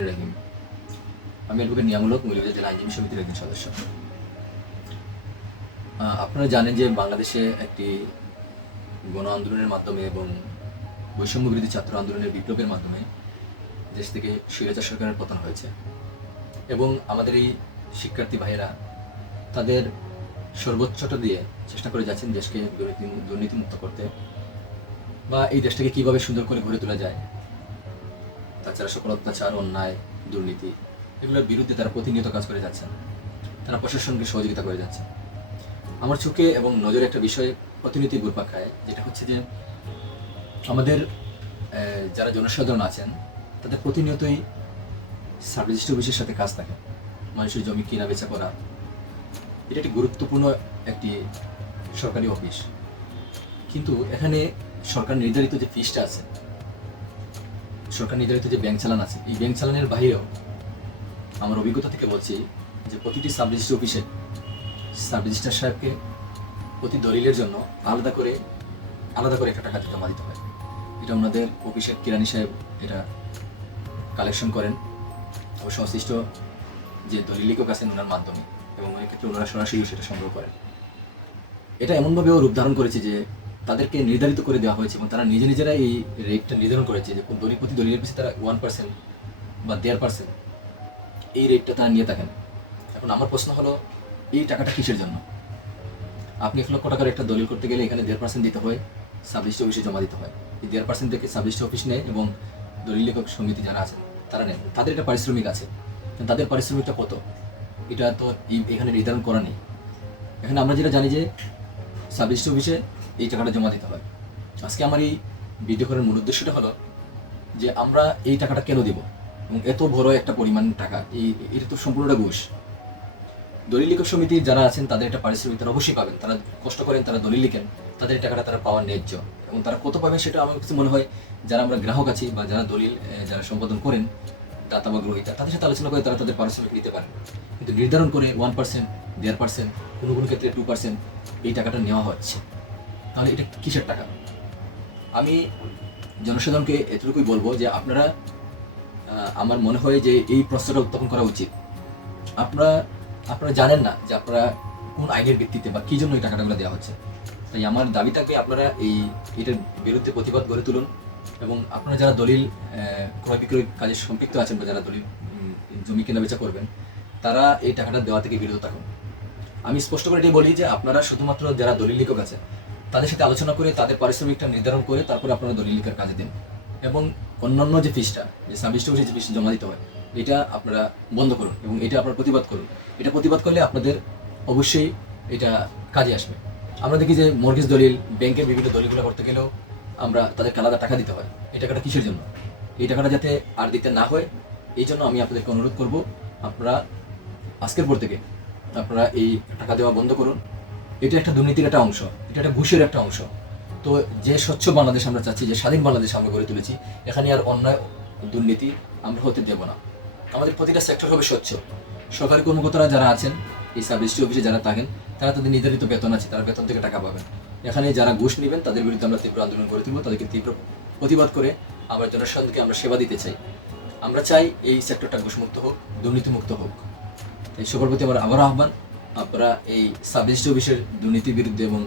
আমি জেলা আইনজীবী সমিতির একজন সদস্য। আপনারা জানেন যে বাংলাদেশে একটি গণ আন্দোলনের মাধ্যমে এবং বৈষম্য বিরোধী ছাত্র আন্দোলনের বিপ্লবের মাধ্যমে দেশ থেকে স্বৈরাচার সরকারের পতন হয়েছে। এবং আমাদের এই শিক্ষার্থী ভাইয়েরা তাদের সর্বোচ্চটা দিয়ে চেষ্টা করে যাচ্ছেন দেশকে দুর্নীতি, দুর্নীতিমুক্ত করতে। বা এই দেশটাকে কীভাবে সুন্দর করে গড়ে তোলা যায় তাছাড়া সকল অত্যাচার, অন্যায়, দুর্নীতি, এগুলোর বিরুদ্ধে তারা প্রতিনিয়ত কাজ করে যাচ্ছেন। তারা প্রশাসনকে সহযোগিতা করে যাচ্ছে আমার চোখে এবং নজরে একটা বিষয় প্রতিনিয়ত ঘুরপাক খায়, যেটা হচ্ছে যে আমাদের যারা জনসাধারণ আছেন, তাদের প্রতিনিয়তই সাব অফিসের সাথে কাজ থাকে। মানুষের জমি কিনা, বেচা করা। এটা একটি গুরুত্বপূর্ণ একটি সরকারি অফিস। কিন্তু এখানে সরকার নির্ধারিত যে ফিসটা আছে সরকার নির্ধারিত যে ব্যাংক চালান আছে, এই ব্যাংক চালানের বাইরেও আমার অভিজ্ঞতা থেকে বলছি যে প্রতিটি সাব রেজিস্ট্রি অফিসে সাব রেজিস্ট্রার সাহেবকে প্রতি দলিলের জন্য আলাদা করে আলাদা করে একটা টাকা জমা দিতে হয়। এটা ওনাদের অফিসের কিরানি সাহেব এটা কালেকশন করেন। ও সংশ্লিষ্ট যে দলিল লেখক আছেন ওনার মাধ্যমে এবং অনেক ক্ষেত্রে ওনারা সরাসরি সেটা সংগ্রহ করেন। এটা এমনভাবেও রূপ ধারণ করেছে যে তাদেরকে নির্ধারিত করে দেওয়া হয়েছে এবং তারা নিজে নিজেরা এই রেটটা নির্ধারণ করেছে যে কোন দলিল প্রতি দলিলের পিছিয়ে তারা ওয়ান পার্সেন্ট বা দেড় পার্সেন্ট এই রেটটা তারা নিয়ে থাকেন। এখন আমার প্রশ্ন হলো, এই টাকাটা কিসের জন্য? আপনি এক লক্ষ টাকার একটা দলিল করতে গেলে এখানে দেড় পার্সেন্ট দিতে হয়, সাবলিস্ট অফিসে জমা দিতে হয়। এই দেড় পার্সেন্ট থেকে সাবলিস্ট অফিস নেয় এবং দলিল লেখক সমিতি যারা আছেন, তারা নেন তাদের একটা পারিশ্রমিক আছে। তাদের পারিশ্রমিকটা কত? এটা তো এখানে নির্ধারণ করা নেই। এখানে আমরা যেটা জানি যে সাব রেজিস্ট্রি অফিসে এই টাকাটা জমা দিতে হয়। আজকে আমার এই ভিডিও করার মূল উদ্দেশ্যটা হলো যে আমরা এই টাকাটা কেন দেব? এবং এত বড় একটা পরিমাণ টাকা, এই এটা তো সম্পূর্ণটা ঘুষ। দলিল লেখক সমিতির যারা আছেন, তাদের একটা পারিশ্রমিক তারা অবশ্যই পাবেন। তারা কষ্ট করেন, তারা দলিল লিখেন, তাদের টাকাটা তারা পাওয়ার ন্যায্য। এবং তারা কত পাবেন সেটা আমার কাছে মনে হয় যারা আমরা গ্রাহক আছি বা যারা দলিল যারা সম্পাদন করেন, দাতা বা গ্রহিতা, তাদের সাথে আলোচনা করে তারা তাদের পারিশ্রমিক নিতে পারেন। কিন্তু নির্ধারণ করে ওয়ান পার্সেন্ট দেড় পার্সেন্ট কোনো কোনো ক্ষেত্রে টু পার্সেন্ট এই টাকাটা নেওয়া হচ্ছে। তাহলে এটা কিসের টাকা? আমি জনসাধারণকে এতটুকুই বলব যে আপনারা আমার মনে হয় যে এই প্রশ্নটা উত্থাপন করা উচিত। আপনারা আপনারা জানেন না যে আপনারা কোন আইনের ভিত্তিতে বা কী জন্য এই টাকাটাগুলো দেওয়া হচ্ছে। তাই আমার দাবি থাকবে আপনারা এই, এটার বিরুদ্ধে প্রতিবাদ গড়ে তুলুন এবং আপনারা যারা দলিল ক্রয় বিক্রয় কাজে সম্পৃক্ত আছেন বা যারা দলিল জমি কেনা বেচা করবেন, তারা এই টাকাটা দেওয়া থেকে বিরত থাকুন। আমি স্পষ্ট করে এটাই বলি যে আপনারা শুধুমাত্র যারা দলিল লেখক আছে তাদের সাথে আলোচনা করে, তাদের পারিশ্রমিকটা নির্ধারণ করে তারপরে আপনারা দলিল লেখার কাজে দিন। এবং অন্যান্য যে ফিসটা যে অফিসে যে ফিস জমা দিতে হয়, এটা আপনারা বন্ধ করুন এবং এটা আপনারা প্রতিবাদ করুন। এটা প্রতিবাদ করলে আপনাদের অবশ্যই এটা কাজে আসবে। আমরা দেখি যে মর্গেজ দলিল, ব্যাংকের বিভিন্ন দলিলগুলো করতে গেলেও আমরা তাদেরকে আলাদা টাকা দিতে হয়। এই টাকাটা কিসের জন্য? এই টাকাটা যাতে আর দিতে না হয়, এই জন্য আমি আপনাদেরকে অনুরোধ করব, আপনারা আজকের পর থেকে আপনারা এই টাকা দেওয়া বন্ধ করুন। এটা একটা দুর্নীতির একটা অংশ, এটা একটা ঘুষের একটা অংশ। তো যে স্বচ্ছ বাংলাদেশ আমরা চাচ্ছি, যে স্বাধীন বাংলাদেশ আমরা গড়ে তুলেছি, এখানে আর অন্যায়, দুর্নীতি আমরা হতে দেব না। আমাদের প্রতিটা সেক্টর হবে স্বচ্ছ। সরকারি কর্মকর্তারা যারা আছেন, এই সাব অফিসে যারা থাকেন, তারা তাদের নির্ধারিত বেতন আছে, তারা বেতন থেকে টাকা পাবেন। এখানে যারা ঘুষ নেবেন, তাদের বিরুদ্ধে আমরা তীব্র আন্দোলন করে তুলব, তাদেরকে তীব্র প্রতিবাদ করে আমরা জনসাধারণকে আমরা সেবা দিতে চাই। আমরা চাই এই সেক্টরটা ঘুষমুক্ত হোক, দুর্নীতিমুক্ত হোক। এই সকল প্রতি আমার আবার আহ্বান। আপনারা এই সাব রেজিস্ট্রি অফিসের দুর্নীতির বিরুদ্ধে এবং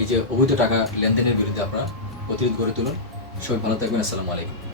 এই যে অবৈধ টাকা লেনদেনের বিরুদ্ধে আপনারা প্রতিরোধ গড়ে তুলুন। সবাই ভালো থাকবেন। আসসালামু আলাইকুম।